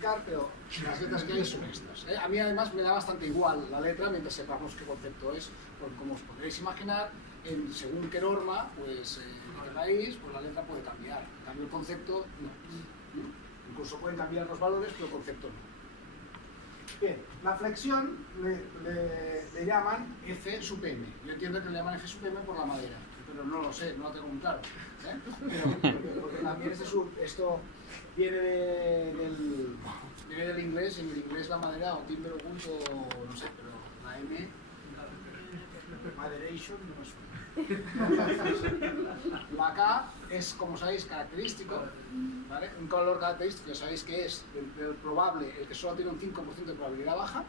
explicar, pero las letras que hay son estas. A mí además me da bastante igual la letra mientras sepamos qué concepto es, porque como os podréis imaginar, según qué norma, pues de qué país, pues la letra puede cambiar. En cambio el concepto no. Incluso pueden cambiar los valores, pero el concepto no. Bien, la flexión le llaman F sub m. Yo entiendo que le llaman F sub m por la madera, pero no lo sé, no lo tengo muy claro. Porque también esto viene del inglés, y en el inglés la madera o timber o wood o no sé, pero la M, maderation, no me suena. La K es, como sabéis, característico, ¿vale? Un valor característico, sabéis que es el probable, el que solo tiene un 5% de probabilidad baja.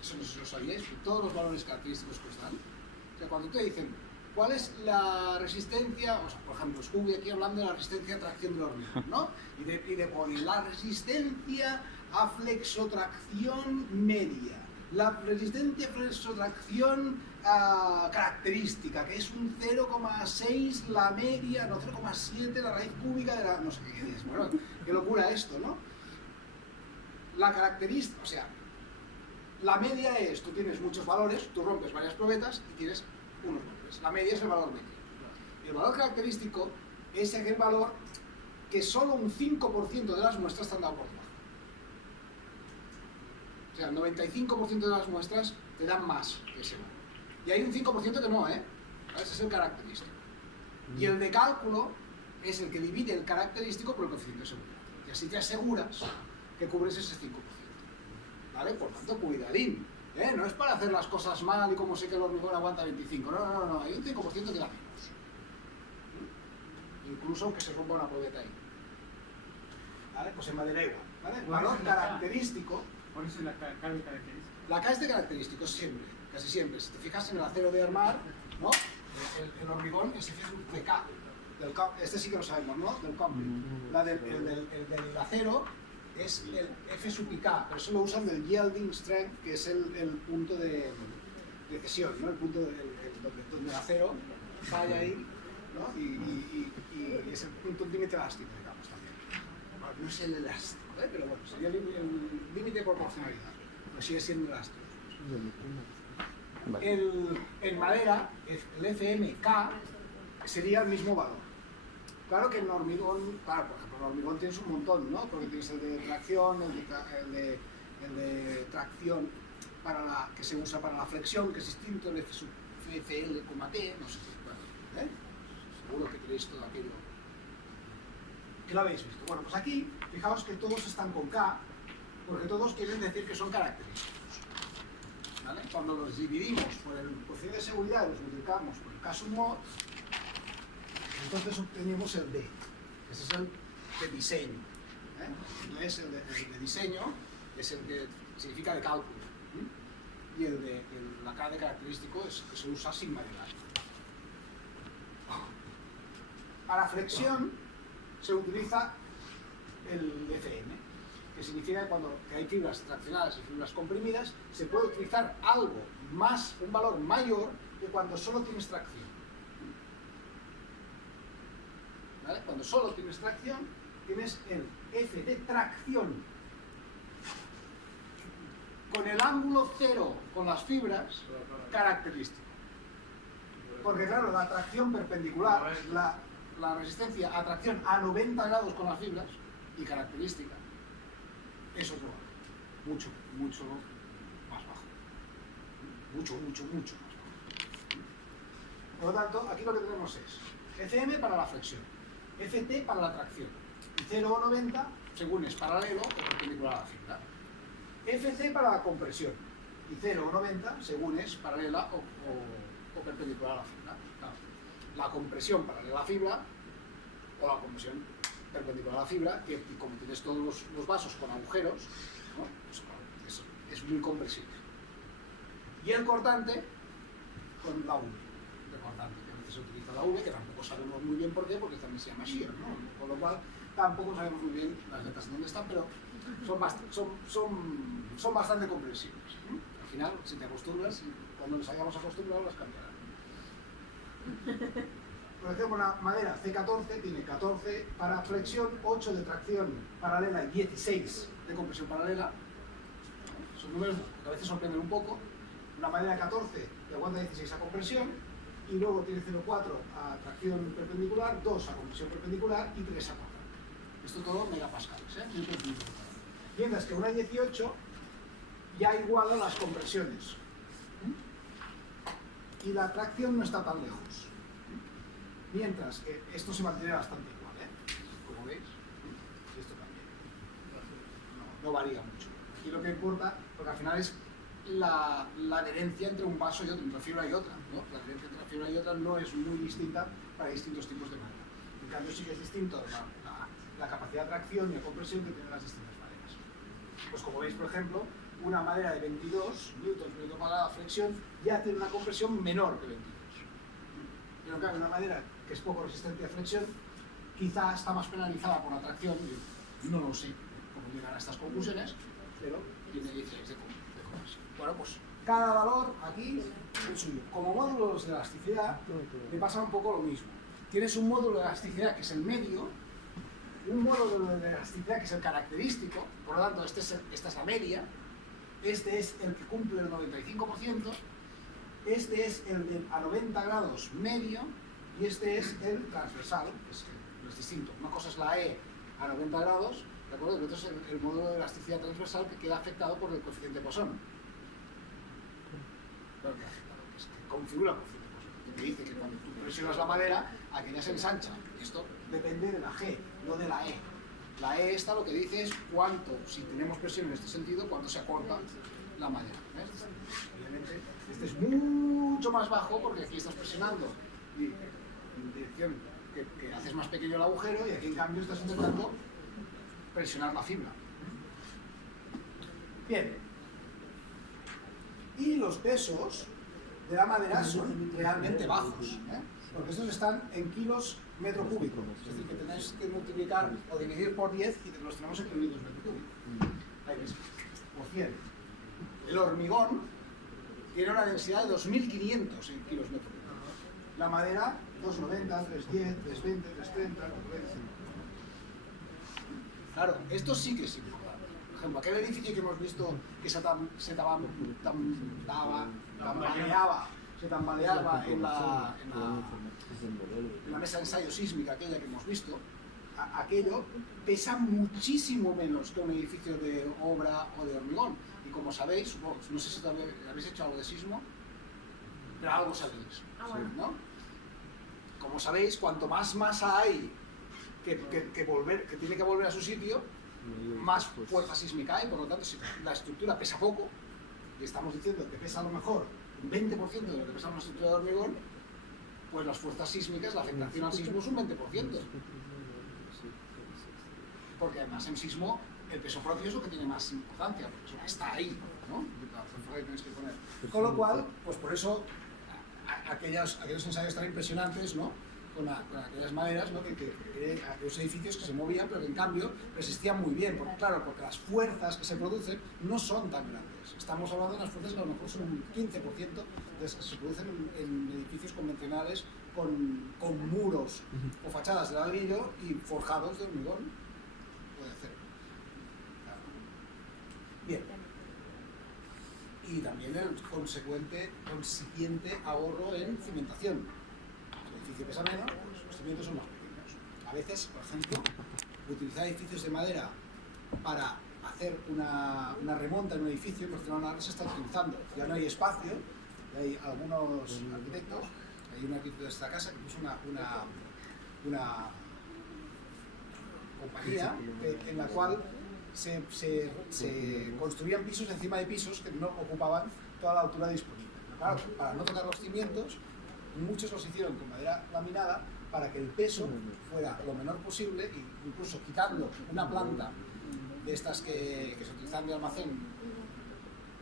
Eso no sé si lo sabíais, que todos los valores característicos que están. O sea, cuando te dicen cuál es la resistencia, o sea, por ejemplo, estuve aquí hablando de la resistencia a tracción del hormigón, ¿no? Y de poner la resistencia a flexotracción media. La resistencia a flexotracción característica, que es un 0,6 la media, no 0,7 la raíz cúbica de la... no sé qué es, bueno, qué locura esto, ¿no? La característica, o sea, la media es, tú tienes muchos valores, tú rompes varias probetas y tienes unos valores. La media es el valor medio. Y el valor característico es aquel valor que solo un 5% de las muestras te han dado por debajo. O sea, el 95% de las muestras te dan más que ese valor. Y hay un 5% que no, ¿eh? Ese es el característico. Y el de cálculo es el que divide el característico por el coeficiente de seguridad. Y así te aseguras que cubres ese 5%. ¿Vale? Por tanto, cuidadín. No es para hacer las cosas mal y como sé que el hormigón aguanta 25. No. Hay un 5% que da menos. Incluso que se rompa una probeta ahí. ¿Vale? Pues en madera igual. ¿Vale? Valor característico. ¿Cuál es la K de característica? La K es de característico siempre, casi siempre. Si te fijas en el acero de armar, ¿no? El hormigón es F sub K. Este sí que lo sabemos, ¿no? Del concrete. El del acero es el F sub K, pero eso lo usan del yielding strength, que es el punto de cesión, ¿no? El punto donde el acero vaya ahí, ¿no? Y es el punto límite elástico, digamos, también. Bueno, no es el elástico, pero bueno, sería el límite de proporcionalidad, pero sigue siendo elástico. En madera, el FMK sería el mismo valor. Claro que en hormigón, claro, por ejemplo, en hormigón tienes un montón, ¿no? Porque tienes el de tracción, el de tracción que se usa para la flexión, que es distinto, el F sub FL, T, no sé qué, bueno, seguro que tenéis todo aquello. ¿Qué lo habéis visto? Bueno, pues aquí, fijaos que todos están con K, porque todos quieren decir que son característicos. ¿Vale? Cuando los dividimos por el coeficiente de seguridad y los multiplicamos por el K sub mod, entonces obtenemos el D. Ese es el de diseño. Entonces, el de diseño es el que significa de cálculo. Y la K de característico es que se usa sin variar. Para flexión se utiliza el FM, que significa que cuando hay fibras traccionadas y fibras comprimidas, se puede utilizar un valor mayor que cuando solo tienes tracción. ¿Vale? Cuando solo tienes tracción, tienes el F de tracción con el ángulo cero con las fibras característico. Porque claro, la tracción perpendicular, la resistencia a tracción a 90 grados con las fibras y característica es otro valor, mucho más bajo. Mucho más bajo. Por lo tanto, aquí lo que tenemos es FM para la flexión, FT para la tracción y 0 o 90 según es paralelo o perpendicular a la fibra. FC para la compresión y 0 o 90 según es paralela o perpendicular a la fibra. Claro. La compresión paralela a la fibra o la compresión perpendicular a la fibra, que como tienes todos los vasos con agujeros, ¿no? Pues claro, es muy compresible. Y el cortante con la V. El cortante, que a veces se utiliza la V, que tampoco sabemos muy bien por qué, porque también se llama shear, ¿no? Con lo cual tampoco sabemos muy bien las letras dónde están, pero son bastante comprensibles. Al final, si te acostumbras, cuando nos hayamos acostumbrado, las cambiarán. por ejemplo, una madera C14 tiene 14 para flexión, 8 de tracción paralela y 16 de compresión paralela. Son números que a veces sorprenden un poco. Una madera 14 que aguanta 16 a compresión y luego tiene 0,4 a tracción perpendicular, 2 a compresión perpendicular y 3 a cortar. Esto todo megapascales, ¿eh? Mientras que una 18 ya iguala las compresiones. Y la tracción no está tan lejos. Mientras que esto se mantiene bastante igual, como veis. Y esto también. No varía mucho. Y lo que importa, porque al final es la adherencia entre un vaso y otro, entre fibra y otra, ¿no? La adherencia entre una fibra y otra no es muy distinta para distintos tipos de madera. En cambio sí que es distinto la capacidad de tracción y de compresión que tienen las distintas maderas. Pues como veis, por ejemplo, una madera de 22 newtons para la flexión ya tiene una compresión menor que 22. Pero en cambio una madera que es poco resistente a flexión quizá está más penalizada por la tracción, no lo sé cómo llegar a estas conclusiones, pero tiene 16 de compresión. Bueno, pues cada valor aquí es suyo. Como módulos de elasticidad le pasa un poco lo mismo. Tienes un módulo de elasticidad que es el medio, un módulo de elasticidad que es el característico, por lo tanto esta es la media, este es el que cumple el 95%, este es el a 90 grados medio y este es el transversal, que es distinto. Una cosa es la E a 90 grados, ¿de acuerdo? Y otro es el módulo de elasticidad transversal que queda afectado por el coeficiente Poisson. Claro, que afectado, que es que configura el coeficiente Poisson, que dice que cuando tú presionas la madera, aquella se ensancha. Esto depende de la G, no de la E. La E esta lo que dice es cuánto, si tenemos presión en este sentido, cuánto se acorta la madera. ¿Ves? Obviamente, este es mucho más bajo porque aquí estás presionando en dirección que haces más pequeño el agujero y aquí en cambio estás intentando presionar la fibra. Bien. Y los pesos de la madera son realmente bajos, porque estos están en kilos metro cúbico, es decir, que tenéis que multiplicar o dividir por 10 y los tenemos incluidos en metro cúbico. Ahí ves, por 100. El hormigón tiene una densidad de 2500 en kilos metro cúbico. La madera, 290, 310, 320, 330, 320. Claro, esto sí que es importante. Por ejemplo, aquel edificio que hemos visto que se tambaleaba en la mesa de ensayo sísmica, aquella que hemos visto, aquello pesa muchísimo menos que un edificio de obra o de hormigón. Y como sabéis, no sé si habéis hecho algo de sismo, pero algo sabéis, ¿no? Como sabéis, cuanto más masa hay que tiene que volver a su sitio, más fuerza sísmica hay. Por lo tanto, si la estructura pesa poco, y estamos diciendo que pesa a lo mejor un 20% de lo que pesa una estructura de hormigón, pues las fuerzas sísmicas, la afectación al sismo es un 20%. Porque además en sismo el peso propio es lo que tiene más importancia, porque eso está ahí, ¿no? Con lo cual, pues por eso aquellos ensayos tan impresionantes, ¿no? Con aquellas maderas, ¿no? Aquellos edificios que se movían, pero que en cambio resistían muy bien, porque claro, porque las fuerzas que se producen no son tan grandes. Estamos hablando de unas fuerzas que a lo mejor son un 15% de las que se producen en edificios convencionales con muros o fachadas de ladrillo y forjados de hormigón o de acero. Bien. Y también el consiguiente ahorro en cimentación. El edificio pesa menos, pues los cimientos son más pequeños. A veces, por ejemplo, utilizar edificios de madera para hacer una remonta en un edificio, pues ahora se está utilizando. Ya no hay espacio, y hay algunos arquitectos, hay un arquitecto de esta casa que puso una compañía en la cual se construían pisos encima de pisos que no ocupaban toda la altura disponible. Pero claro, para no tocar los cimientos, muchos los hicieron con madera laminada para que el peso fuera lo menor posible, e incluso quitando una planta de estas que se utilizan de almacén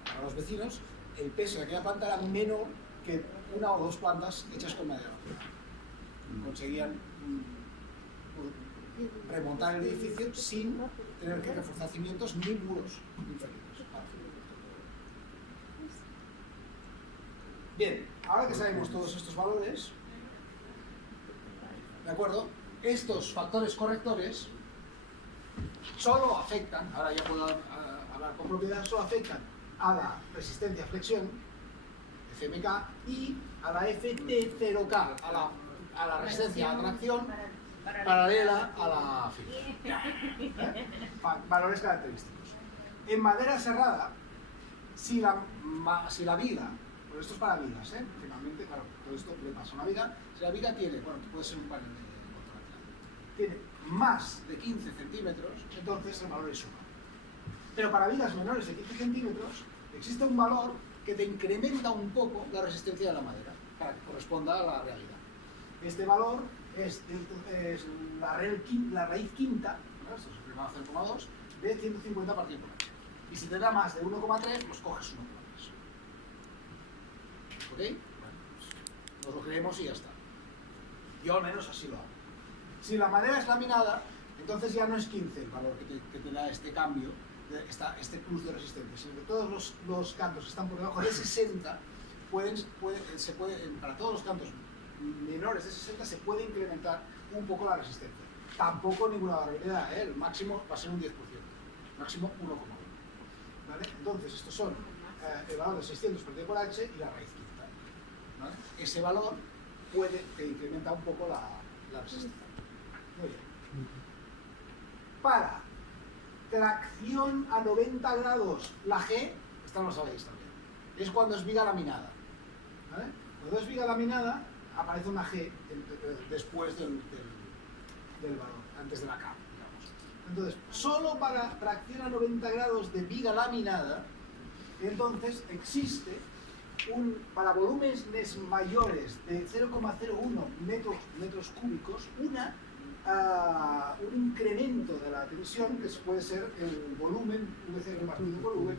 para los vecinos, el peso de aquella planta era menor que una o dos plantas hechas con madera laminada. Conseguían remontar el edificio sin tener que reforzar cimientos ni muros inferiores. Bien, ahora que sabemos todos estos valores, ¿De acuerdo? Estos factores correctores solo afectan, ahora ya puedo hablar con propiedad, solo afectan a la resistencia a flexión, FMK, y a la FT0K, a la resistencia a tracción paralela a la fibra. Valores característicos. En madera cerrada, si la viga, pues esto es para vigas, finalmente, claro, todo esto le pasa a una viga, si la viga tiene, bueno, puede ser un panel de contralateral, tiene más de 15 centímetros, entonces el valor es 1. Pero para vigas menores de 15 centímetros, existe un valor que te incrementa un poco la resistencia de la madera, para que corresponda a la realidad. Este valor es la raíz quinta, ¿no? Esto es el primado 0,2, de 150 partido por h. Y si te da más de 1,3, pues coges 1,3. ¿Ok? Bueno, pues nos lo creemos y ya está. Yo al menos así lo hago. Si la madera es laminada, entonces ya no es 15 el valor que te da este cambio, este plus de resistencia, sino que todos los cantos que están por debajo de 60 para todos los cantos menores de 60 se puede incrementar un poco la resistencia. Tampoco ninguna barbaridad, el máximo va a ser un 10%, máximo 1,1. ¿Vale? Entonces, estos son el valor de 600 partido por h y la raíz quinta. ¿Vale? Ese valor que incrementa un poco la resistencia. Muy bien. Para tracción a 90 grados, la G, esta no lo sabéis también, es cuando es viga laminada. ¿Vale? Cuando es viga laminada, aparece una G después del valor, antes de la K, digamos. Entonces, solo para tracción a 90 grados de viga laminada, entonces existe para volúmenes mayores de 0,01 metros cúbicos, un incremento de la tensión que puede ser el volumen VC partido por V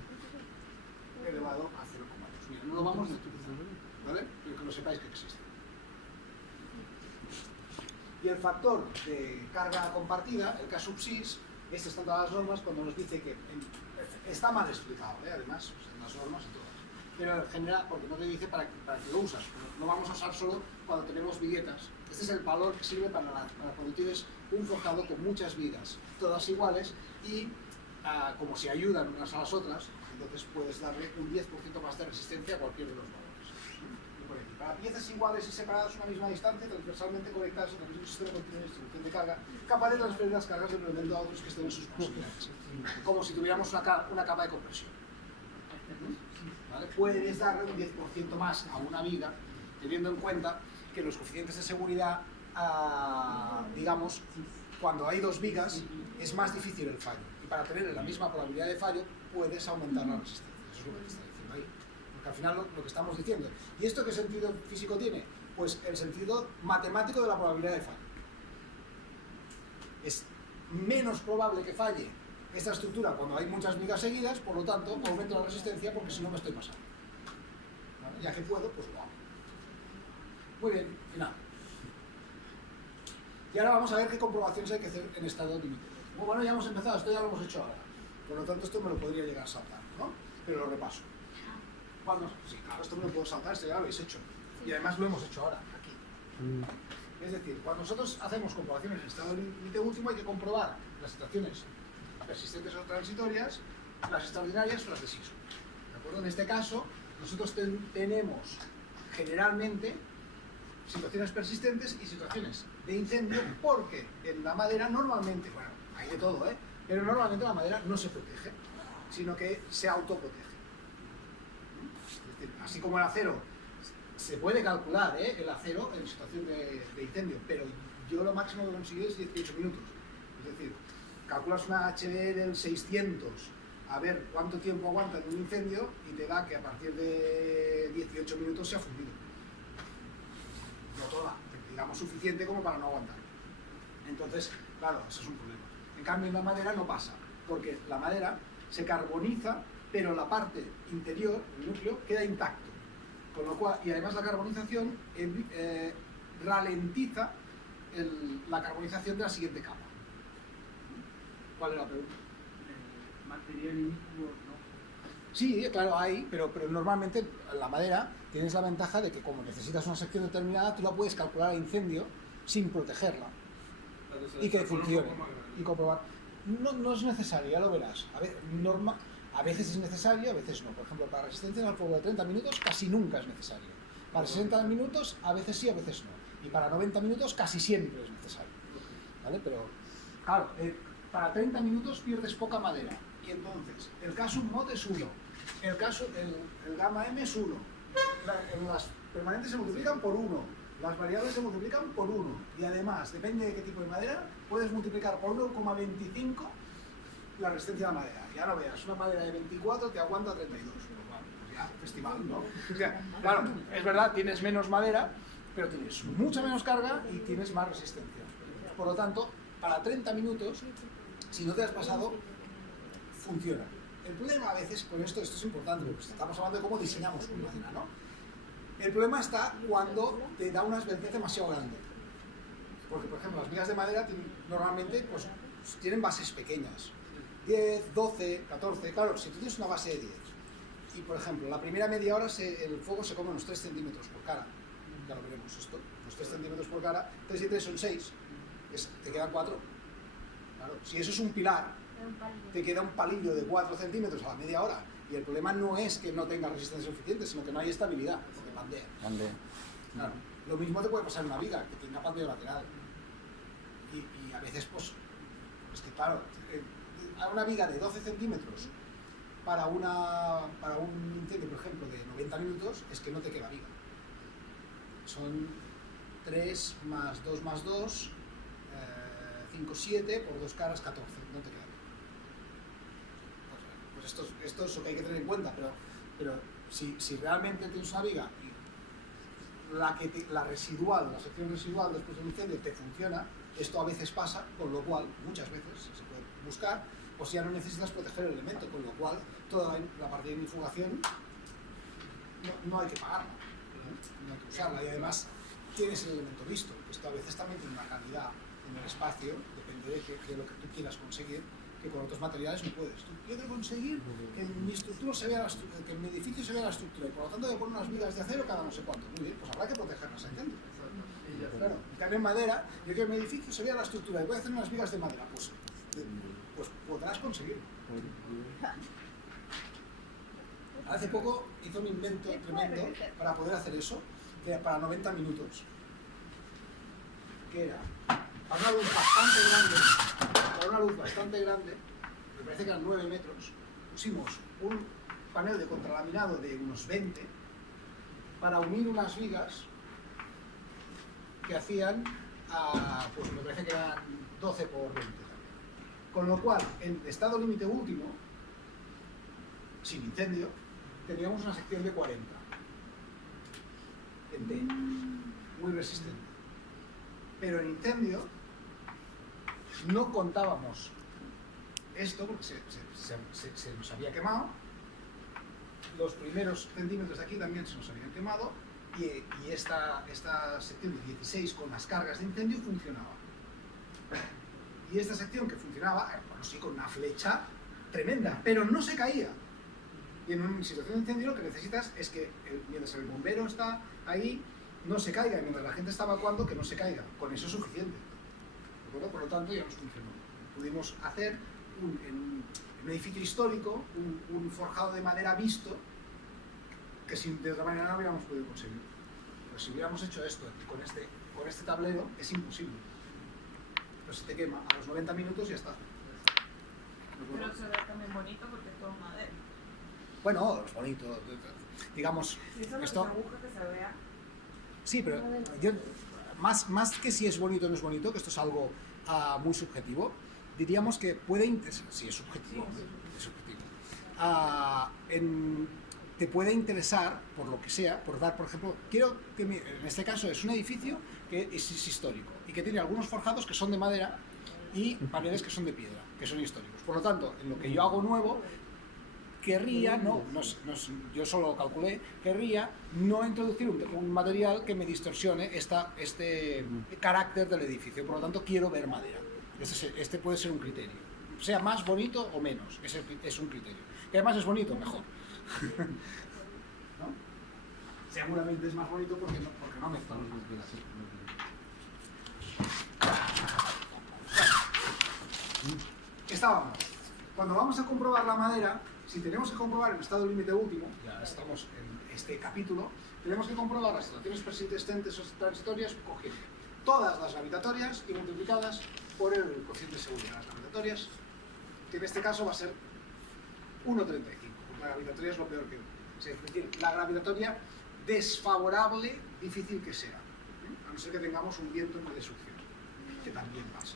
elevado a 0,2. Mira, no lo vamos a utilizar, ¿vale? Pero que lo sepáis que existe. Y el factor de carga compartida, el K sub 6, este está en todas las normas cuando nos dice que está mal explicado, además, en las normas y todas. Pero en general, porque no te dice para que lo usas. No vamos a usar solo cuando tenemos viguetas. Este es el valor que sirve para cuando tienes un forjado con muchas vigas, todas iguales, y como se ayudan unas a las otras, entonces puedes darle un 10% más de resistencia a cualquier de los valores. Para piezas iguales y separadas a una misma distancia, transversalmente conectadas en el mismo sistema continuo de distribución de carga, capaz de transferir las cargas de un elemento a otros que estén en sus posibilidades. Como si tuviéramos una capa de compresión. ¿Vale? Puedes darle un 10% más a una viga, teniendo en cuenta que los coeficientes de seguridad, digamos, cuando hay dos vigas, es más difícil el fallo. Y para tener la misma probabilidad de fallo, puedes aumentar la resistencia. Eso es lo que te está diciendo ahí. Porque al final lo que estamos diciendo. ¿Y esto qué sentido físico tiene? Pues el sentido matemático de la probabilidad de fallo. Es menos probable que falle esta estructura cuando hay muchas vigas seguidas, por lo tanto, aumento la resistencia porque si no me estoy pasando. ¿Vale? Ya que puedo, pues lo hago. Muy bien, final. Y ahora vamos a ver qué comprobaciones hay que hacer en estado límite. Bueno, ya hemos empezado, esto ya lo hemos hecho ahora. Por lo tanto, esto me lo podría llegar a saltar, ¿no? Pero lo repaso. Sí, claro, esto me lo puedo saltar, esto ya lo habéis hecho. Y además lo hemos hecho ahora, aquí. Es decir, cuando nosotros hacemos comprobaciones en estado límite último, hay que comprobar las situaciones persistentes o transitorias, las extraordinarias o las de SISO. ¿De acuerdo? En este caso, nosotros tenemos generalmente situaciones persistentes y situaciones de incendio, porque en la madera normalmente, bueno, hay de todo, pero normalmente la madera no se protege, sino que se autoprotege. Es decir, así como el acero, se puede calcular el acero en situación de incendio, pero yo lo máximo que consigo es 18 minutos. Es decir, calculas una HB del 600, a ver cuánto tiempo aguanta en un incendio y te da que a partir de 18 minutos se ha fundido. No toda, digamos suficiente como para no aguantar. Entonces, claro, eso es un problema. En cambio, en la madera no pasa, porque la madera se carboniza, pero la parte interior, el núcleo, queda intacto. Con lo cual, y además la carbonización ralentiza la carbonización de la siguiente capa. ¿Cuál es la pregunta? Material inicuo, ¿no? Sí, claro, hay, pero normalmente la madera tienes la ventaja de que como necesitas una sección determinada, tú la puedes calcular a incendio, o sin protegerla y que funcione y comprobar. No es necesario, ya lo verás. A veces es necesario, a veces no. Por ejemplo, para resistencia al fuego de 30 minutos casi nunca es necesario. Para 60 minutos a veces sí, a veces no. Y para 90 minutos casi siempre es necesario. ¿Vale? Pero, claro, para 30 minutos pierdes poca madera. Y entonces, el caso mod es 1. El gamma m es 1. Las permanentes se multiplican por 1. Las variables se multiplican por 1. Y además, depende de qué tipo de madera, puedes multiplicar por 1,25 la resistencia de la madera. Ya no veas, una madera de 24 te aguanta 32. Bueno, pues ya, festival, ¿no? O sea, claro, es verdad, tienes menos madera, pero tienes mucha menos carga y tienes más resistencia. Por lo tanto, para 30 minutos, si no te has pasado, funciona. El problema a veces con esto es importante, porque estamos hablando de cómo diseñamos una máquina, ¿no? El problema está cuando te da una esbeltez demasiado grande. Porque, por ejemplo, las vigas de madera normalmente pues, tienen bases pequeñas. 10, 12, 14... Claro, si tú tienes una base de 10 y, por ejemplo, la primera media hora el fuego se come unos 3 centímetros por cara. Ya lo veremos esto. Unos 3 centímetros por cara. 3 y 3 son 6. Te quedan 4. Claro, si eso es un pilar, te queda un palillo de 4 centímetros a la media hora. Y el problema no es que no tenga resistencia suficiente, sino que no hay estabilidad, porque pandea. Claro. Lo mismo te puede pasar en una viga, que tenga pandeo lateral. Y a veces, pues, es que claro, una viga de 12 centímetros para un incendio, por ejemplo, de 90 minutos, es que no te queda viga. Son 3 más 2 más 2, 5, 7, por 2 caras, 14, no te queda viga. Pues esto es lo que hay que tener en cuenta, pero si realmente tienes una viga y la residual, la sección residual después del incendio te funciona, esto a veces pasa, con lo cual, muchas veces se puede buscar, o si ya no necesitas proteger el elemento, con lo cual toda la parte de ignifugación no hay que pagarla, no hay que usarla, y además tienes el elemento visto, esto a veces también tiene una calidad en el espacio, depende de lo que tú quieras conseguir, que con otros materiales no puedes. Tú quieres conseguir que en mi estructura se vea que en mi edificio se vea la estructura, y por lo tanto voy a poner unas vigas de acero cada no sé cuánto. Muy bien, pues habrá que protegerlas, ¿entiendes? Claro, en cambio en madera, yo quiero que en mi edificio se vea la estructura y voy a hacer unas vigas de madera, pues podrás conseguirlo. Hace poco hizo un invento tremendo para poder hacer eso, para 90 minutos, que era para una luz bastante grande, me parece que eran 9 metros, pusimos un panel de contralaminado de unos 20 para unir unas vigas que hacían, pues me parece que eran 12 por 20 también. Con lo cual, en estado límite último, sin incendio, teníamos una sección de 40 en D, muy resistente. Pero en incendio no contábamos esto porque se nos había quemado, los primeros centímetros de aquí también se nos habían quemado, y esta sección de 16 con las cargas de incendio funcionaba. Y esta sección que funcionaba, bueno, sí, con una flecha tremenda, pero no se caía. Y en una situación de incendio lo que necesitas es que mientras el bombero está ahí, no se caiga, y mientras la gente está evacuando, que no se caiga. Con eso es suficiente. ¿De acuerdo? Por lo tanto, ya nos funcionó. Pudimos hacer en un edificio histórico un forjado de madera visto, que de otra manera no hubiéramos podido conseguir. Pero si hubiéramos hecho esto con este tablero, es imposible. Pero se te quema a los 90 minutos y ya está. Pero se ve también bonito porque es todo madera. Bueno, es bonito. Digamos, Si eso no esto... es aguja que se vea. Sí, pero yo, más que si es bonito o no es bonito, que esto es algo muy subjetivo, diríamos que puede interesar, sí, es subjetivo, es subjetivo. Te puede interesar, por lo que sea, por dar, por ejemplo, quiero que en este caso es un edificio que es histórico y que tiene algunos forjados que son de madera y paneles que son de piedra, que son históricos. Por lo tanto, en lo que yo hago nuevo, querría, yo solo calculé, querría no introducir un material que me distorsione este carácter del edificio. Por lo tanto, quiero ver madera. Este puede ser un criterio. Sea más bonito o menos, es un criterio. Que además es bonito, mejor. ¿No? Seguramente es más bonito porque no mezclamos. Estábamos. Cuando vamos a comprobar la madera, si tenemos que comprobar el estado límite último, ya estamos en este capítulo, tenemos que comprobar las situaciones persistentes o transitorias cogiendo todas las gravitatorias y multiplicadas por el cociente de seguridad de las gravitatorias, que en este caso va a ser 1,35, porque la gravitatoria es lo peor que es decir, la gravitatoria desfavorable, difícil que sea, a no ser que tengamos un viento en de succión, que también pasa.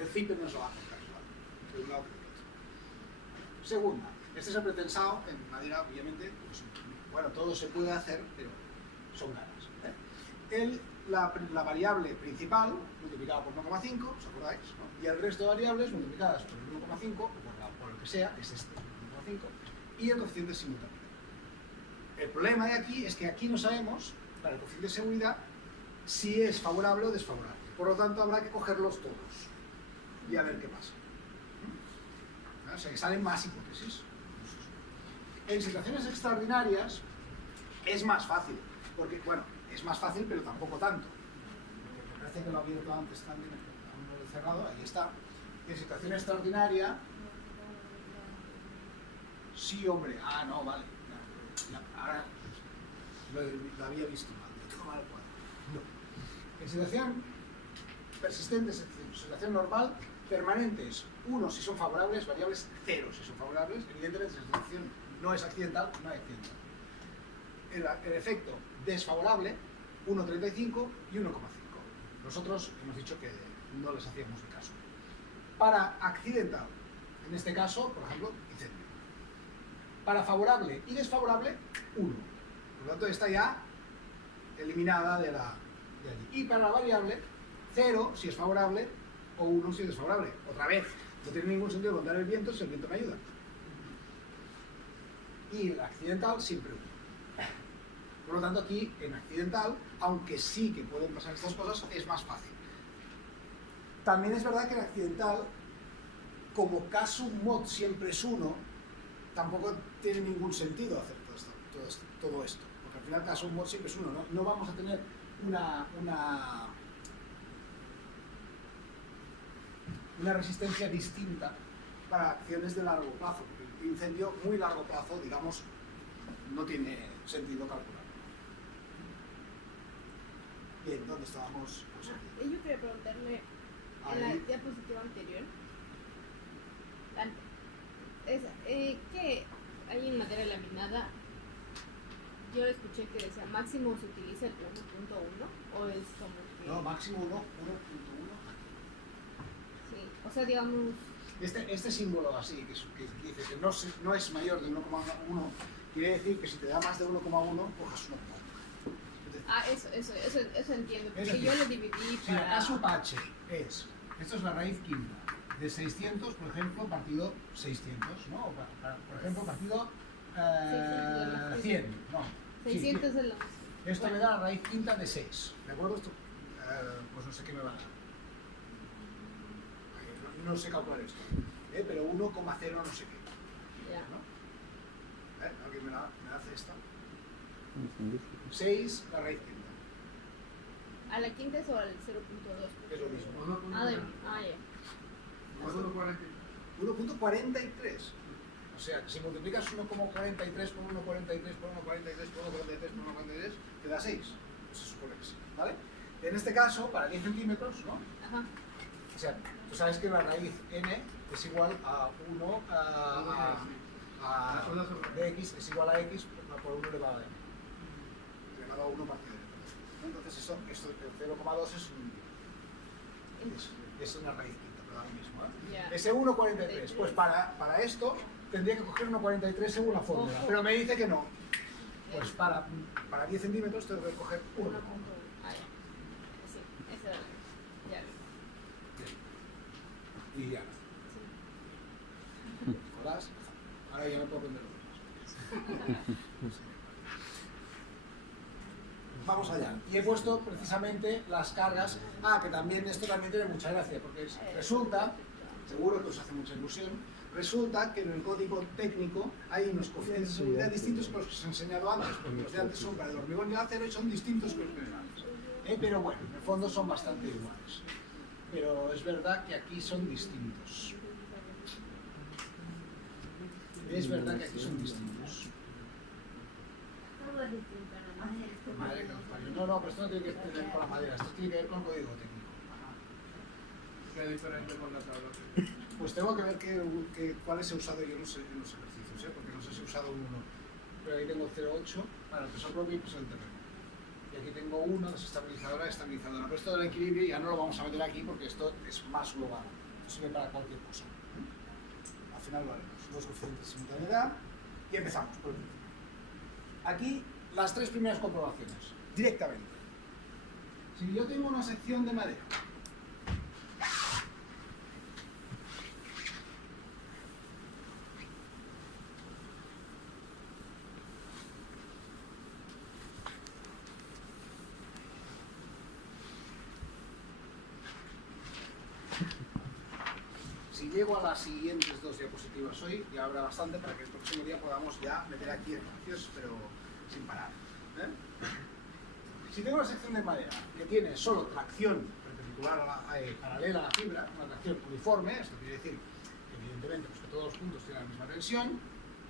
El Zipper nos lo va a contar igual, de un lado que del otro. Segunda, este es el pretensado, en madera obviamente, pues, bueno, todo se puede hacer, pero son ganas. La variable principal multiplicada por 1,5, ¿os acordáis? ¿No? Y el resto de variables multiplicadas por el 1,5, o por lo que sea, que es este, 1,5, y el coeficiente simultáneo. El problema de aquí es que aquí no sabemos, para el coeficiente de seguridad, si es favorable o desfavorable. Por lo tanto, habrá que cogerlos todos y a ver qué pasa. O sea, que salen más hipótesis. En situaciones extraordinarias es más fácil, porque, bueno, es más fácil, pero tampoco tanto. Me parece que lo había abierto antes también, aún no lo he cerrado, ahí está. En situación extraordinaria, sí, hombre, no, vale. Ahora lo había visto mal, lo tengo mal el cuadro. No. En situación persistente, en situación normal, permanentes, 1 si son favorables, variables 0 si son favorables, evidentemente si la situación no es accidental, no hay accidental. El efecto desfavorable, 1,35 y 1,5. Nosotros hemos dicho que no les hacíamos ni caso. Para accidental, en este caso, por ejemplo, incendio. Para favorable y desfavorable, 1. Por lo tanto, está ya eliminada de allí. Y para la variable, 0 si es favorable o 1 si es desfavorable. Otra vez, no tiene ningún sentido contar el viento si el viento me ayuda. Y el accidental, siempre 1. Por lo tanto, aquí, en accidental, aunque sí que pueden pasar estas cosas, es más fácil. También es verdad que en accidental, como caso mod siempre es 1, tampoco tiene ningún sentido hacer todo esto. Porque al final caso mod siempre es 1. No vamos a tener una resistencia distinta para acciones de largo plazo. Porque el incendio muy largo plazo, digamos, no tiene sentido calcular. Bien, ¿dónde estábamos? Yo quería preguntarle, en la diapositiva anterior, ¿qué hay en madera laminada? Yo escuché que decía máximo se utiliza el 1.1 o es como que... No, máximo 1.1. Sí, o sea, digamos... Este símbolo así, que dice que no es mayor de 1,1, quiere decir que si te da más de 1,1, cojas 1,1. Eso entiendo, porque decir, yo lo dividí si para... acaso H es, esto es la raíz quinta, de 600, por ejemplo, partido 600, ¿no? O por ejemplo, partido 100, ¿no? 600 sí, es lo más. Esto me da la raíz quinta de 6, ¿de acuerdo? Esto, pues no sé qué me va a dar. No sé calcular esto, pero 1,0 no sé qué. Ya. ¿No? ¿Alguien me hace esta? 6, la raíz quinta. ¿A la quinta es o al 0.2? Es lo mismo. Ya. 1.43. O sea, si multiplicas 1,43 por 1,43 por 1,43 por 1,43 por 1,43, te da 6. Se supone que sí, ¿vale? En este caso, para 10 centímetros, ¿no? Ajá. O sea, tú sabes que la raíz n es igual a 1 de x es igual a x por 1 elevado a n. Elevado a 1 partido de n. Entonces, esto el 0,2 es una raíz quinta, pero da lo mismo, ¿eh? Yeah. Ese 1,43, pues para esto tendría que coger 1,43 según la fórmula, pero me dice que no. Pues para 10 centímetros tengo que coger 1. Sí, eso ya. Y ya. Nicolás, ahora ya no puedo aprender los Vamos allá. Y he puesto precisamente las cargas. Que también esto también tiene mucha gracia, porque resulta, seguro que os hace mucha ilusión, resulta que en el código técnico hay unos coeficientes de seguridad distintos que los que os he enseñado antes, porque los de antes son para el hormigón y el acero y son distintos que los de antes. Pero bueno, en el fondo son bastante iguales. Pero es verdad que aquí son distintos. Es verdad que aquí son distintos. Todo es distinto, nada más el Vale, no, pero esto no tiene que ver con la madera, esto tiene que ver con el código técnico. ¿Qué diferente con la tabla? Pues tengo que ver cuáles he usado yo en los ejercicios, porque no sé si he usado uno. Pero ahí tengo 0,8 para el peso propio y peso del terreno. Y aquí tengo uno, desestabilizadora, estabilizadora. Pero esto del equilibrio ya no lo vamos a meter aquí porque esto es más global. Esto sirve para cualquier cosa. Al final lo haremos. Dos coeficientes de simultaneidad y empezamos por el principio. Aquí las tres primeras comprobaciones, directamente. Si yo tengo una sección de madera, si llego a las siguientes dos diapositivas hoy, ya habrá bastante para que el próximo día podamos ya meter aquí ejercicios, pero sin parar. Si tengo una sección de madera que tiene solo tracción perpendicular paralela a la fibra, una tracción uniforme, esto quiere decir que evidentemente pues, que todos los puntos tienen la misma tensión,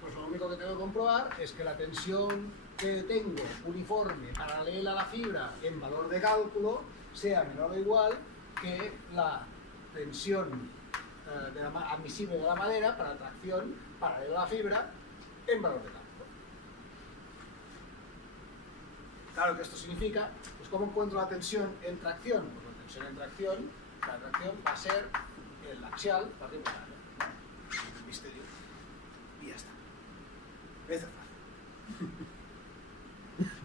pues lo único que tengo que comprobar es que la tensión que tengo uniforme paralela a la fibra en valor de cálculo sea menor o igual que la tensión admisible de la madera para tracción paralela a la fibra en valor de cálculo. Claro que esto significa, pues ¿cómo encuentro la tensión en tracción? Pues la tensión en tracción, la tracción va a ser el axial particular. El misterio. Y ya está. Es fácil.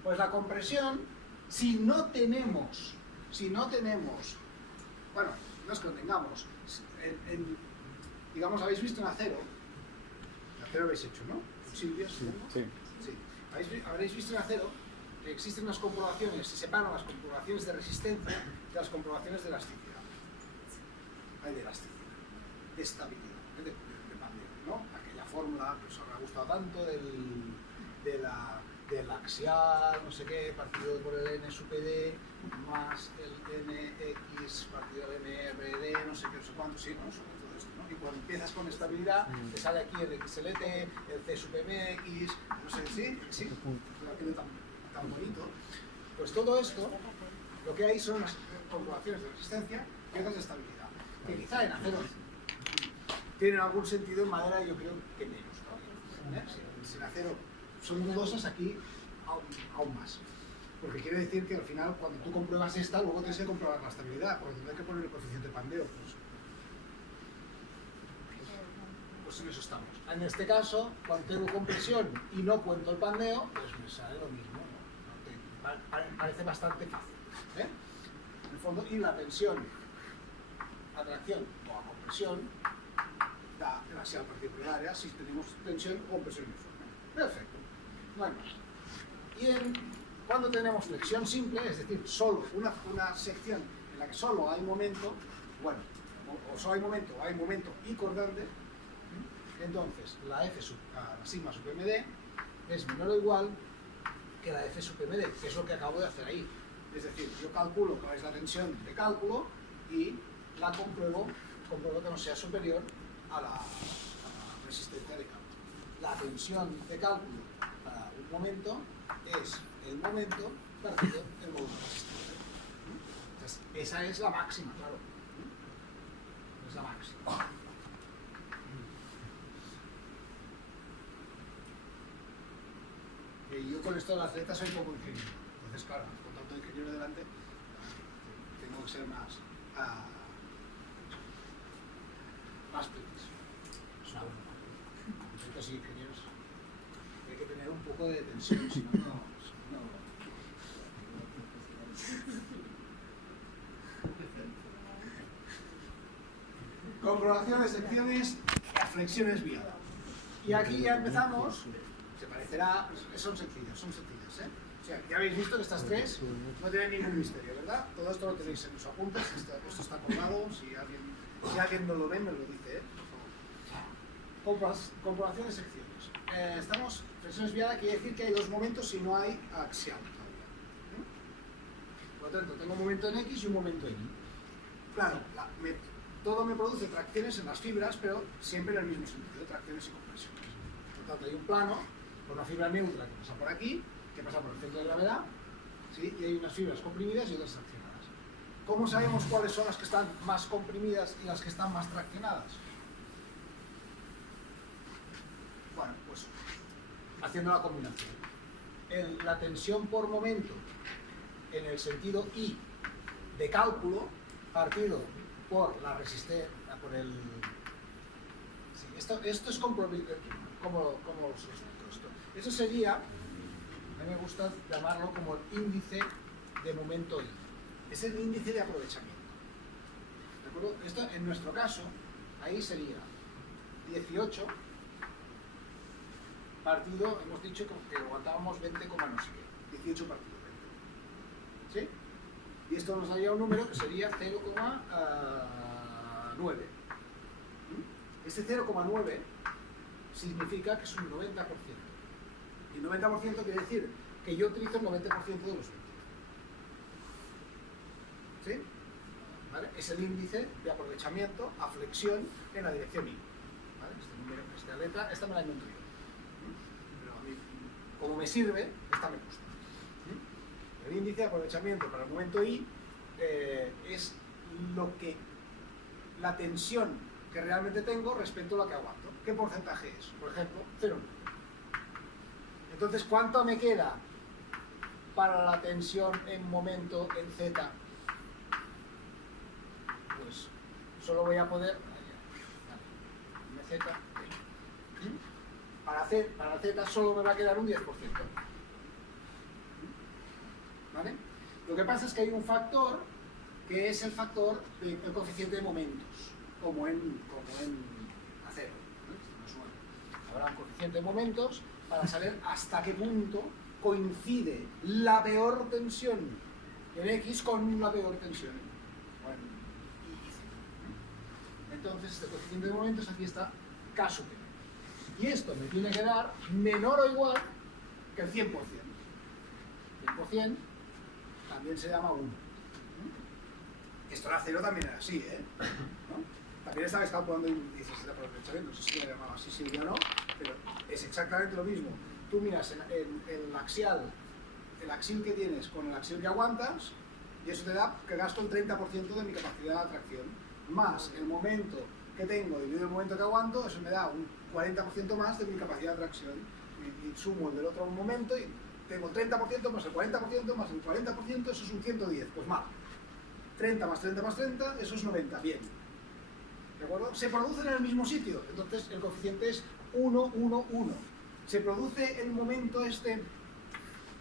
Pues la compresión, si no tenemos, bueno, no es que lo tengamos, digamos, habéis visto en acero, en acero habéis hecho, ¿no? Silvia, Sí. Sí. Habréis visto en acero que existen unas comprobaciones, se separan las comprobaciones de resistencia de las comprobaciones de elasticidad. Hay de elasticidad, de estabilidad, de pandeo, ¿no? Aquella fórmula que os habrá gustado tanto del axial, no sé qué, partido por el n sub d más el nx partido del mrd, no sé qué, no sé cuánto, sí, no sé todo esto, ¿no? Y cuando empiezas con estabilidad, te sale aquí el xlt, el c sub mx, no sé, sí, aquello tan bonito. Pues todo esto, lo que hay son las comprobaciones de resistencia y otras de estabilidad, que quizá en acero tienen algún sentido, en madera yo creo que menos todavía. Si en acero son dudosas, aquí aún más. Porque quiere decir que al final, cuando tú compruebas esta, luego tienes que comprobar la estabilidad, porque tendrás que poner el coeficiente de pandeo. Pues en eso estamos. En este caso, cuando tengo compresión y no cuento el pandeo, pues me sale lo mismo, ¿no? Parece bastante fácil. En el fondo, y la tensión a tracción o a compresión da el axial particular si tenemos tensión o compresión uniforme. Perfecto. No hay más. Y cuando tenemos flexión simple, es decir, solo una sección en la que solo hay momento, bueno, o solo hay momento y cordante, entonces la sigma sub md es menor o igual que la f sub md, que es lo que acabo de hacer ahí. Es decir, yo calculo cuál es la tensión de cálculo y la compruebo que no sea superior a la resistencia de cálculo. La tensión de cálculo para un momento es el momento partido el volumen de resistencia. Entonces, esa es la máxima, claro. Es la máxima. Yo con esto de las letras soy poco ingeniero. Entonces, claro, con tanto ingeniero delante, tengo que ser más preciso. Es una broma. Estos ingenieros hay que tener un poco de tensión, si no, no. Comprobación de secciones a flexiones viadas. Y aquí ya empezamos, se parecerá, son sencillas, O sea, ya habéis visto que estas tres no tienen ningún misterio, ¿verdad? Todo esto lo tenéis en los apuntes, esto está colgado, si alguien no lo ve, me lo dice, Comprobación de secciones. Flexiones viadas quiere decir que hay dos momentos y no hay axial todavía. Por lo tanto, tengo un momento en X y un momento en Y. Claro, todo me produce tracciones en las fibras, pero siempre en el mismo sentido, tracciones y compresiones. Por lo tanto, hay un plano con una fibra neutra que pasa por aquí, que pasa por el centro de gravedad, ¿sí? Y hay unas fibras comprimidas y otras traccionadas. ¿Cómo sabemos cuáles son las que están más comprimidas y las que están más traccionadas? Bueno, pues haciendo la combinación. La tensión por momento en el sentido I de cálculo partido por la resistencia, por el... Sí, esto es como lo sustituyo esto. Eso sería, a mí me gusta llamarlo como el índice de momento I. Es el índice de aprovechamiento. ¿De acuerdo? Esto en nuestro caso, ahí sería 18 partido, hemos dicho que aguantábamos 20, no sé qué, 18 partido 20. ¿Sí? Y esto nos daría un número que sería 0,9. Este 0,9 significa que es un 90%. Y 90% quiere decir que yo utilizo el 90% de los 20. ¿Sí? ¿Vale? Es el índice de aprovechamiento a flexión en la dirección I. ¿Vale? Este número, esta letra, esta me la he inventado yo. Pero a mí, como me sirve, esta me gusta. El índice de aprovechamiento para el momento I es la tensión que realmente tengo respecto a la que aguanto. ¿Qué porcentaje es? Por ejemplo, 0,9. Entonces, ¿cuánto me queda para la tensión en momento en Z? Pues solo voy a poder... MZ. Para Z solo me va a quedar un 10%. ¿Vale? Lo que pasa es que hay un factor que es el factor del coeficiente de momentos, como en acero. ¿No? Habrá un coeficiente de momentos para saber hasta qué punto coincide la peor tensión en X con la peor tensión en Y. Entonces, este coeficiente de momentos aquí está K sub M. Y esto me tiene que dar menor o igual que el 100%. 100% también se llama 1. Esto era 0 también era así, ¿eh? ¿No? También estabais calculando índices de aprovechamiento, no sé si lo llamaba así, sí o no, pero es exactamente lo mismo. Tú miras el axial que tienes con el axial que aguantas, y eso te da que gasto el 30% de mi capacidad de atracción, más el momento que tengo dividido el momento que aguanto, eso me da un 40% más de mi capacidad de atracción, y sumo el del otro momento y tengo el 30% más el 40% más el 40%, eso es un 110, pues mal. 30 más 30 más 30, eso es 90, bien. ¿De acuerdo? Se producen en el mismo sitio, entonces el coeficiente es 1, 1, 1. Se produce el momento este,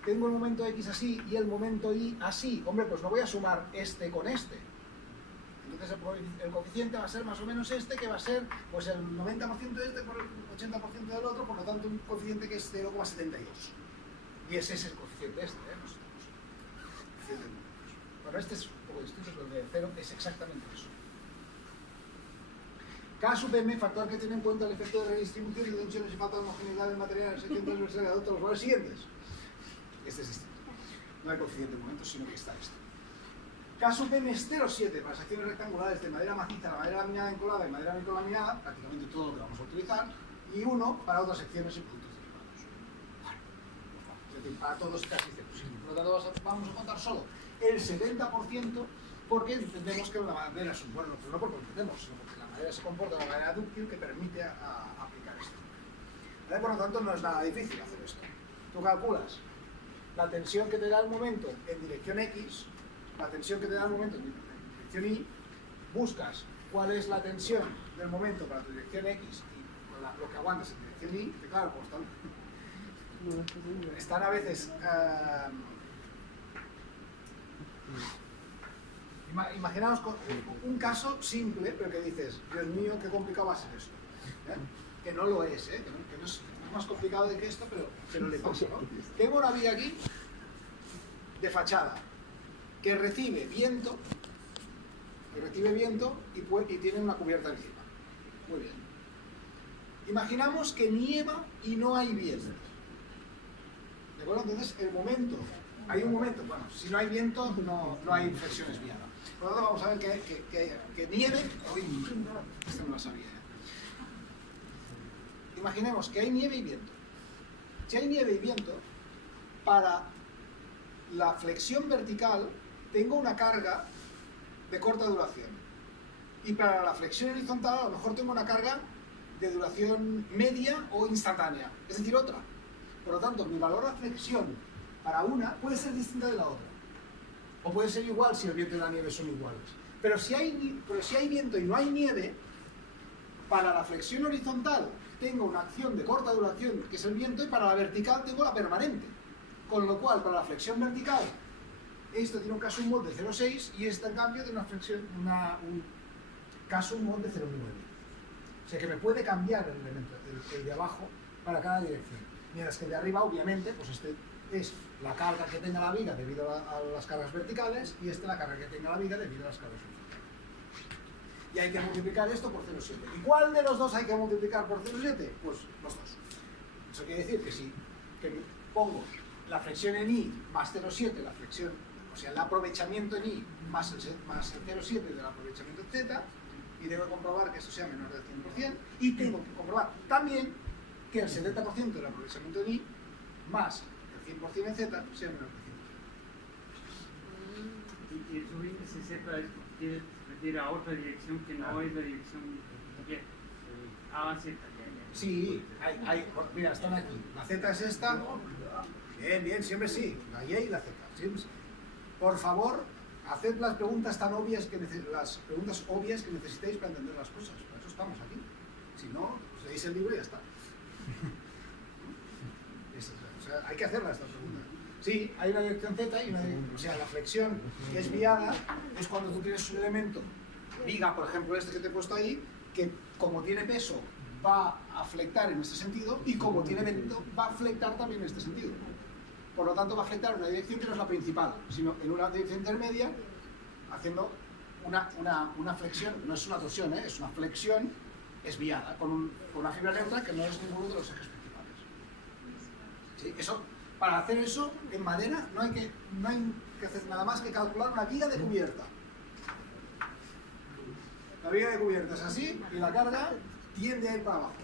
tengo el momento X así y el momento Y así. Hombre, pues no voy a sumar este con este. Entonces el coeficiente va a ser más o menos este, que va a ser pues el 90% de este por el 80% del otro, por lo tanto un coeficiente que es 0,72. Y ese es el coeficiente este, ¿eh? No sé, bueno, este es un poco distinto, pero el de 0 es exactamente eso. K sub M, factor que tiene en cuenta el efecto de redistribución y tensiones y falta de homogeneidad del material en el sección transversal que adopta los valores siguientes. Este es distinto. No hay coeficiente de momento, sino que está este. K sub M es 0,7 para secciones rectangulares de madera maciza, la madera laminada encolada y madera nicolamiada, prácticamente todo lo que vamos a utilizar, y 1 para otras secciones y productos derivados. Es decir, para todos casi 0. Por lo tanto, vamos a contar solo el 70% porque entendemos que la madera es un bueno, pero no porque lo entendemos, sino porque la madera se comporta de una manera dúctil que permite aplicar esto. ¿Vale? Por lo tanto, no es nada difícil hacer esto. Tú calculas la tensión que te da el momento en dirección X, la tensión que te da el momento en dirección Y, buscas cuál es la tensión del momento para tu dirección X y lo que aguantas en dirección Y, que claro, pues están a veces... Imaginaos un caso simple, pero que dices, Dios mío, qué complicado va a ser esto. ¿Eh? Que no lo es, ¿eh? Que no es más complicado de que esto, pero le pasa, ¿no? Tengo una vía aquí de fachada que recibe viento y tiene una cubierta encima. Muy bien. Imaginamos que nieva y no hay viento. ¿De acuerdo? Entonces, el momento Hay un momento, bueno, si no hay viento, no hay flexión desviada. Por lo tanto, vamos a ver que nieve... Uy, esto no lo sabía. Imaginemos que hay nieve y viento. Si hay nieve y viento, para la flexión vertical tengo una carga de corta duración. Y para la flexión horizontal a lo mejor tengo una carga de duración media o instantánea, es decir, otra. Por lo tanto, mi valor de flexión para una puede ser distinta de la otra. O puede ser igual si el viento y la nieve son iguales. Pero si hay viento y no hay nieve, para la flexión horizontal tengo una acción de corta duración, que es el viento, y para la vertical tengo la permanente. Con lo cual, para la flexión vertical, esto tiene un caso mod de 0,6 y este, en cambio, tiene un caso mod de 0,9. O sea que me puede cambiar el elemento, el de abajo, para cada dirección. Mientras que el de arriba, obviamente, pues este es la carga que tenga la viga debido a las cargas verticales y este la carga que tenga la viga debido a las cargas horizontales. Y hay que multiplicar esto por 0,7. ¿Y cuál de los dos hay que multiplicar por 0,7? Pues los dos. Eso quiere decir que si pongo la flexión en I más 0,7, la flexión, o sea, el aprovechamiento en I más el 0,7 del aprovechamiento en Z, y tengo que comprobar que esto sea menor del 100%, y tengo que comprobar también que el 70% del aprovechamiento en I más el 100% en Z sea menor del 100%. Y su índice Z se refiere a otra dirección que no es la dirección Y. A, Z. Sí, mira, están aquí. La Z es esta. Bien, siempre sí. La Y y la Z. Siempre sí. Por favor, haced las preguntas tan obvias las preguntas obvias que necesitéis para entender las cosas. Para eso estamos aquí. Si no, os leéis el libro y ya está. O sea, hay que hacerlas estas preguntas. Sí, hay una dirección Z y o sea, la flexión desviada es cuando tú tienes un elemento, viga, por ejemplo, este que te he puesto ahí, que como tiene peso va a flectar en este sentido y como tiene viento va a flectar también en este sentido. Por lo tanto, va a flectar en una dirección que no es la principal, sino en una dirección intermedia, haciendo una flexión, no es una torsión, es una flexión desviada, con una fibra neutra que no es ninguno de los ejes principales. ¿Sí? Eso, para hacer eso, en madera no hay que hacer nada más que calcular una viga de cubierta. La viga de cubierta es así y la carga tiende a ir para abajo.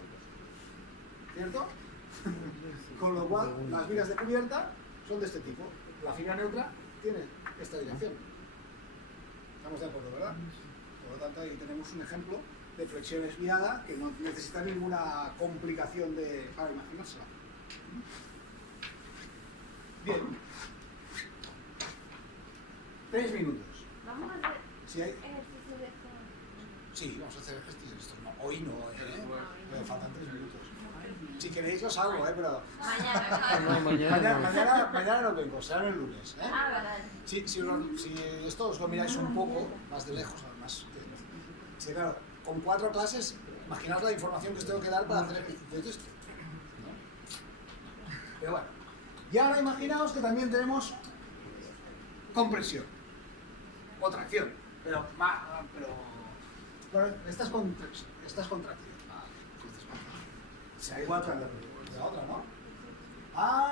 ¿Cierto? Con lo cual, las vigas de cubierta son de este tipo. La fibra neutra tiene esta dirección. Estamos de acuerdo, ¿verdad? Por lo tanto, ahí tenemos un ejemplo de flexión desviada que no necesita ninguna complicación para imaginársela. Bien. 3 minutos. Vamos a hacer ¿Sí hay? ejercicio de esto. Sí, vamos a hacer esto. No, hoy no, pero faltan 3 minutos. Si queréis los hago, pero... Mañana no vengo, será el lunes. Vale. Si esto os lo miráis un poco más de lejos, además, claro, con 4 clases, imaginaos la información que os tengo que dar para hacer ejercicio de esto. ¿No? Pero bueno, y ahora imaginaos que también tenemos compresión o tracción, pero bueno, esta es contracción. Será igual que la otra, ¿no?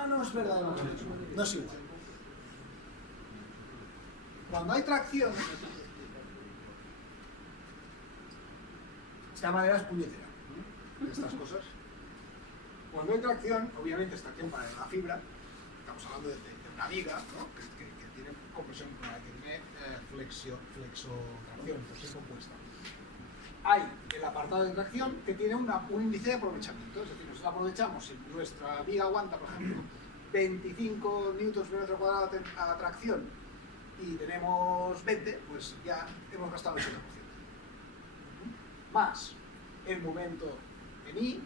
No es verdad, no es igual. Cuando hay tracción, esta manera es puñetera, ¿no? Estas cosas. Cuando hay tracción, obviamente es tracción para la fibra, estamos hablando de una viga, ¿no? que tiene compresión, que tiene flexotracción, flexión compuesta. Hay el apartado de tracción que tiene un índice de aprovechamiento, es decir, nosotros aprovechamos, si nuestra viga aguanta, por ejemplo, 25 newtons por metro cuadrado a tracción y tenemos 20, pues ya hemos gastado el 80%. Más el momento en I,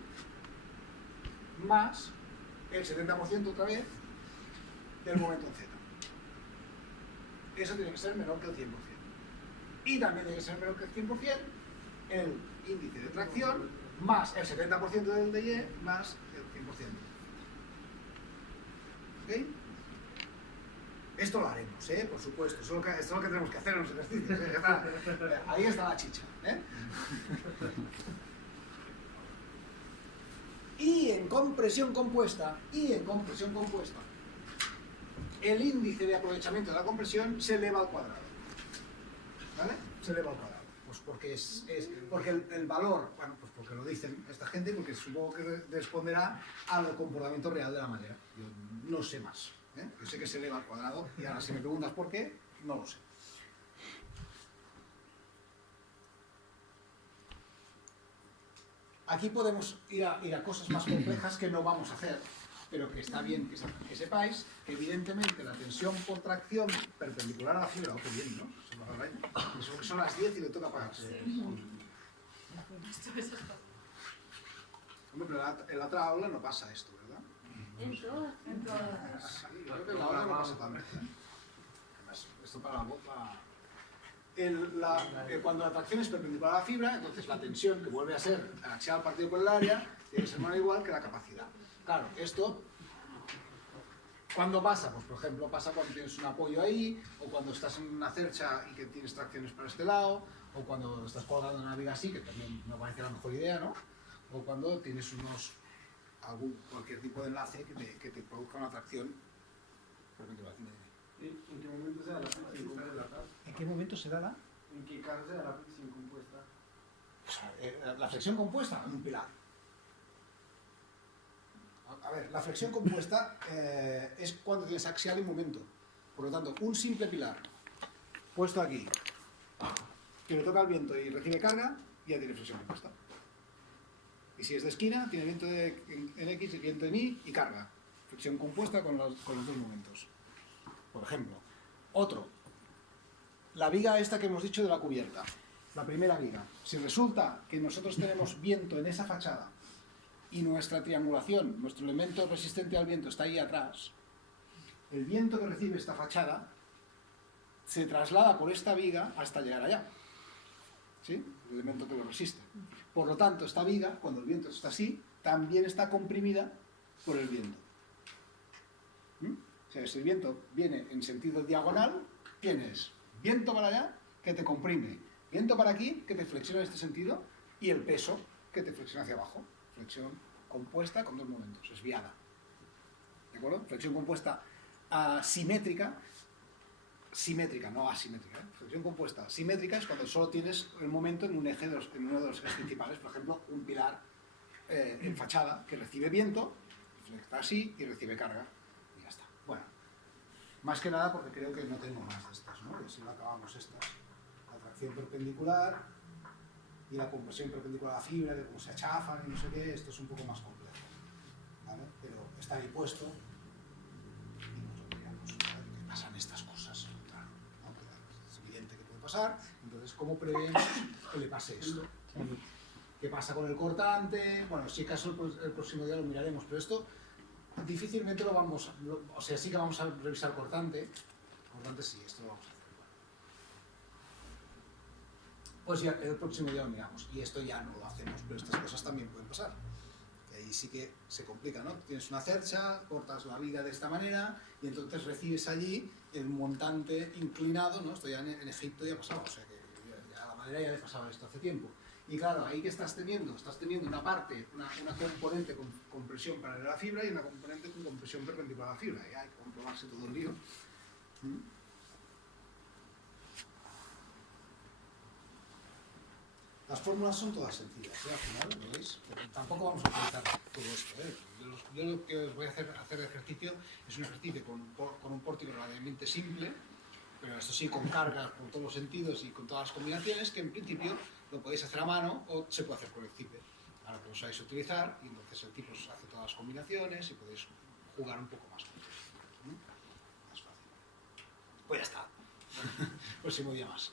más el 70% otra vez del momento en Z. Eso tiene que ser menor que el 100%. Y también tiene que ser menor que el 100% el índice de tracción más el 70% del de Y más el 100%. ¿Ok? Esto lo haremos, por supuesto. Esto es lo que tenemos que hacer en los ejercicios. Ahí está la chicha. Y en compresión compuesta, el índice de aprovechamiento de la compresión se eleva al cuadrado. ¿Vale? Se eleva al cuadrado. Pues porque porque el valor, bueno, pues porque lo dicen esta gente, porque supongo que responderá al comportamiento real de la madera. Yo no sé más. Yo sé que se eleva al cuadrado y ahora si me preguntas por qué, no lo sé. Aquí podemos ir a cosas más complejas que no vamos a hacer, pero que está bien que sepáis que evidentemente la tensión por tracción perpendicular a la fibra, qué bien, ¿no? Eso que son las 10 y le toca apagarse. Hombre, pero en la otra aula no pasa esto, ¿verdad? En todas. Sí, yo creo que en la aula no pasa tanto. Además, esto para la voz va... cuando la tracción es perpendicular a la fibra, entonces la tensión, que vuelve a ser axial partido por el área, tiene que ser menor o igual que la capacidad. Claro, esto, ¿cuándo pasa? Pues por ejemplo pasa cuando tienes un apoyo ahí, o cuando estás en una cercha y que tienes tracciones para este lado, o cuando estás colgando en una viga así, que también me parece la mejor idea, ¿no? O cuando tienes cualquier tipo de enlace que te produzca una tracción perpendicular. ¿En qué momento se da la fricción compuesta? ¿En qué momento se da la? ¿En qué caso se da la fricción compuesta? La flexión compuesta, un pilar. A ver, la flexión compuesta es cuando tienes axial y momento. Por lo tanto, un simple pilar puesto aquí, que le toca el viento y recibe carga, ya tiene flexión compuesta. Y si es de esquina, tiene viento en X y viento en Y y carga. Flexión compuesta con los dos momentos. Por ejemplo, otro, la viga esta que hemos dicho de la cubierta, la primera viga. Si resulta que nosotros tenemos viento en esa fachada y nuestra triangulación, nuestro elemento resistente al viento está ahí atrás, el viento que recibe esta fachada se traslada por esta viga hasta llegar allá. ¿Sí? El elemento que lo resiste. Por lo tanto, esta viga, cuando el viento está así, también está comprimida por el viento. O sea, si el viento viene en sentido diagonal, tienes viento para allá que te comprime, viento para aquí que te flexiona en este sentido y el peso que te flexiona hacia abajo. Flexión compuesta con dos momentos, esviada. ¿De acuerdo? Flexión compuesta simétrica, no asimétrica. Flexión compuesta simétrica es cuando solo tienes el momento en un eje en uno de los ejes principales, por ejemplo, un pilar en fachada que recibe viento, está así y recibe carga. Bueno, más que nada porque creo que no tengo más de estas, ¿no? Y así lo acabamos estas. La tracción perpendicular y la compresión perpendicular a la fibra, de cómo se achafan y no sé qué, esto es un poco más complejo, ¿vale? Pero está ahí puesto y nos lo miramos, ¿vale? Que pasan estas cosas, claro, ¿no? Es evidente que puede pasar, entonces ¿cómo preveemos que le pase esto? ¿Qué pasa con el cortante? Bueno, si acaso el próximo día lo miraremos, pero esto difícilmente lo vamos, o sea, sí que vamos a revisar cortante sí, esto lo vamos a hacer. Pues ya el próximo día lo miramos, y esto ya no lo hacemos, pero estas cosas también pueden pasar. Y ahí sí que se complica, ¿no? Tienes una cercha, cortas la viga de esta manera, y entonces recibes allí el montante inclinado, ¿no? Esto ya en Egipto ya pasaba, o sea que ya a la madera ya le pasaba esto hace tiempo. Y claro, ahí que estás teniendo una parte, una componente con compresión paralela a la fibra y una componente con compresión perpendicular a la fibra. Y hay que comprobarse todo el lío. Las fórmulas son todas sencillas, ¿eh? Al final, ¿lo veis? Pero tampoco vamos a utilizar todo esto, ¿eh? Yo lo que os voy a hacer ejercicio es un ejercicio con un pórtico relativamente simple, pero esto sí con cargas por todos los sentidos y con todas las combinaciones, que en principio lo podéis hacer a mano o se puede hacer con el cipe. Ahora que lo sabéis utilizar, y entonces el tipo os hace todas las combinaciones y podéis jugar un poco más con esto. Más fácil. Pues ya está. Próximo día más.